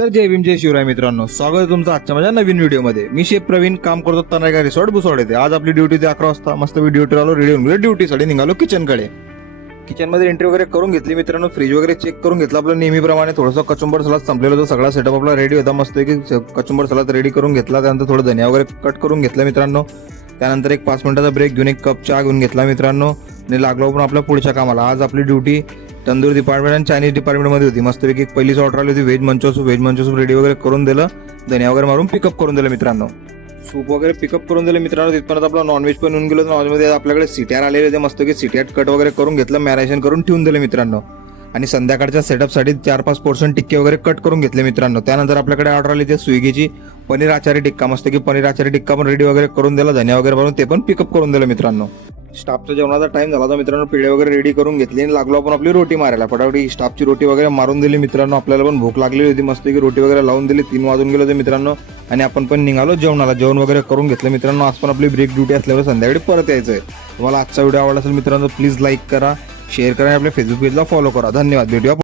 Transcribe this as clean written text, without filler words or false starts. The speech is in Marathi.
तर जय भीम जय शिवराय मित्रांनो, स्वागत आहे तुमचं आजच्या माझ्या नवीन व्हिडिओमध्ये। मी शेफ प्रवीण, काम करतो तनायका रिसॉर्ट बुसवाड येथे। आज आपली ड्युटी 11 वाजता मस्त ड्युटीवर आलो, रेडी होऊन ड्युटीसाठी निघालो किचनकडे। किचनमध्ये एंट्री वगैरे करून घेतली मित्रांनो, फ्रीज वगैरे चेक करून घेतला आपलं नेहमीप्रमाणे। थोडंसं कचुंबर सलाद संपलेलं होतं, सगळा सेटअप आपला रेडी होता मस्त की कचुंबर सलाद रेडी करून घेतला। त्यानंतर थोडं धनिया वगैरे कट करून घेतला मित्रांनो। त्यानंतर एक 5 मिनिटाचा ब्रेक घेऊन एक कप चहा घेऊन घेतला मित्रांनो आणि लागलो पण आपल्या पुढच्या कामाला। आज आपली ड्युटी तंदूर डिपार्टमेंट आणि चायनीज डिपार्टमेंटमध्ये होती। मस्तपैकी एक पहिलीच ऑर्डर आली होती व्हेज मंचो सूप रेडी वगैरे करून दिलं, धनिया वगैरे मारून पिकअप करून दिलं मित्रांनो। सूप वगैरे पिकअप करून दिलं मित्रांनो। तिथपर्यंत आपला नॉनव्हेज पण येऊन गेलो। नॉनव्हेजमध्ये आपल्याकडे सिट्यार आलेले होते, मस्तपैकी सिट्याट कट वगैरे करून घेतलं, मॅरिनेशन करून ठेवून दिलं मित्रांनो। आणि संध्याकाळच्या सेटअपसाठी 4-5 पोर्शन टिक्के वगैरे कट करून घेतले मित्रांनो। त्यानंतर आपल्याकडे ऑर्डर आली होती स्विगीची पनीर आचारी टिक्का, मस्तपैकी पनीर आचारी टिक्का पण रेडी वगैरे करून दिला, धनिया वगैरे मारून ते पण पिकअप करून दिलं मित्रांनो। स्टाफचा जेवणाचा टाइम झाला होता मित्रांनो, पिढे वगैरे रेडी करून घेतली आणि लागलो आपण आपली रोटी मारायला। फटाफटी स्टाफची रोटी वगैरे मारून दिली मित्रांनो। आपल्याला पण भूक लागलेली होती, मस्तपैकी रोटी वगैरे लावून दिली। 3 वाजून गेले होते मित्रांनो आणि आपण पण निघालो जेवणाला। जेवण वगैरे करून घेतलं मित्रांनो। आज पण आपली ब्रेक ड्युटी असल्यावर संध्याकाळी परत यायचं आहे। तुम्हाला आजचा व्हिडिओ आवडला असेल मित्रांनो, प्लीज लाईक करा, शेअर करा आणि आपल्या फेसबुक पेजला फॉलो करा। धन्यवाद, भेटूया।